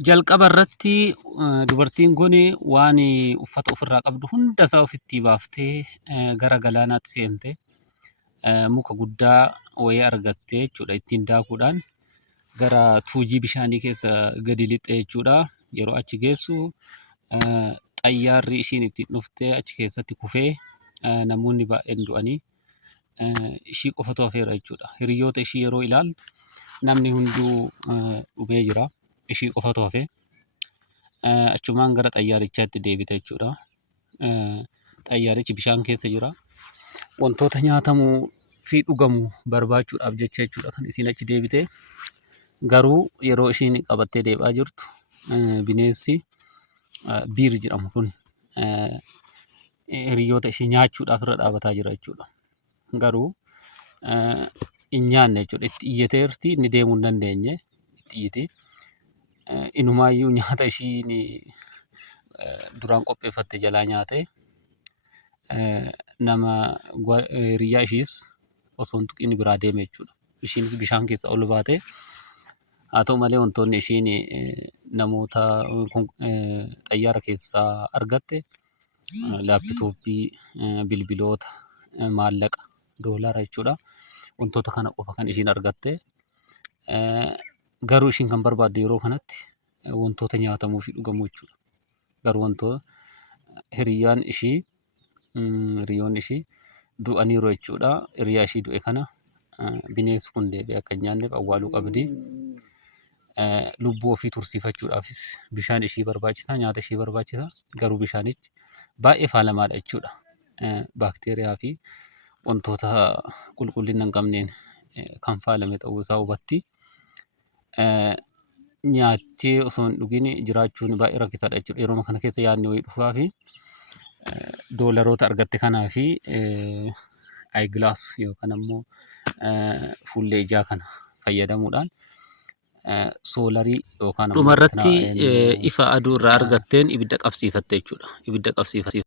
Jalqaba irratti dubartiin kun waan uffata ofirraa qabdu hundasaa ofitti baaftee gara galaanaatti seentee muka guddaa wayii argattee jechuudha ittiin daakuudhaan gara tuujii bishaanii keessa gadi lixxee jechuudha. Yeroo achi geessu xayyaarri ishiin ittiin dhuftee achi keessatti kufee namoonni baay'een du'anii ishii qofatu hafeera jechuudha. Hiriyoota ishii yeroo ilaallu namni hunduu dhumee jira. Ishii qofatu hafe achumaan gara xayyaarichaatti deebite jechuudha. Xayyaarichi bishaan keessa jira. Wantoota nyaatamuu fi dhugamuu barbaachuudhaaf jecha jechuudha kan isiin achi deebite. Garuu yeroo ishiin qabattee deebi'aa jirtu bineensi biir jedhamu kun hiriyoota ishii nyaachuudhaaf irra dhaabataa jira jechuudha. Garuu hin nyaanne jechuudha. Itti iyyateerti inni deemuu hin dandeenye itti iyyite. Inumaayyuu nyaata ishiin duraan qopheeffatte jalaa nyaatee nama hiriyyaa ishiis osoo hin tuqiin biraa deeme jechuudha. Ishiinis bishaan keessa ol baatee haa ta'u malee wantoonni ishiin namoota xayyaara keessaa argatte laapitooppii, bilbiloota, maallaqa, doolaara jechuudha. Wantoota kana qofa kan ishiin argatte. Garuu ishiin kan barbaadde yeroo kanatti wantoota nyaatamuu fi dhugamuu jechuudha. Garuu wantoota hiriyoonni ishii du'aniiru jechuudha. Hiriyaa ishii du'e kana bineensi kun deebi'ee akka hin nyaanneef awwaaluu qabdi. Lubbuu ofii tursiifachuudhaafis bishaan ishii barbaachisa, nyaata ishii barbaachisa. Garuu bishaanichi baay'ee faalamaadha jechuudha. Baakteeriyaa fi wantoota qulqullina hin qabneen kan faalame ta'uu isaa hubatti. Nyaachee osoo hin dhugin jiraachuun baay'ee rakkisaadha jechuudha. Yeroo kana keessa yaadni wayii dhufaa fi doolaroota argatte kanaa fi aayigilaas yookaan ammoo fuullee ijaa kana fayyadamuudhaan soolarii yookaan dhumarratti ifa aduu irraa argatteen ibidda qabsiifatte jechuudha. Ibidda qabsiifatte.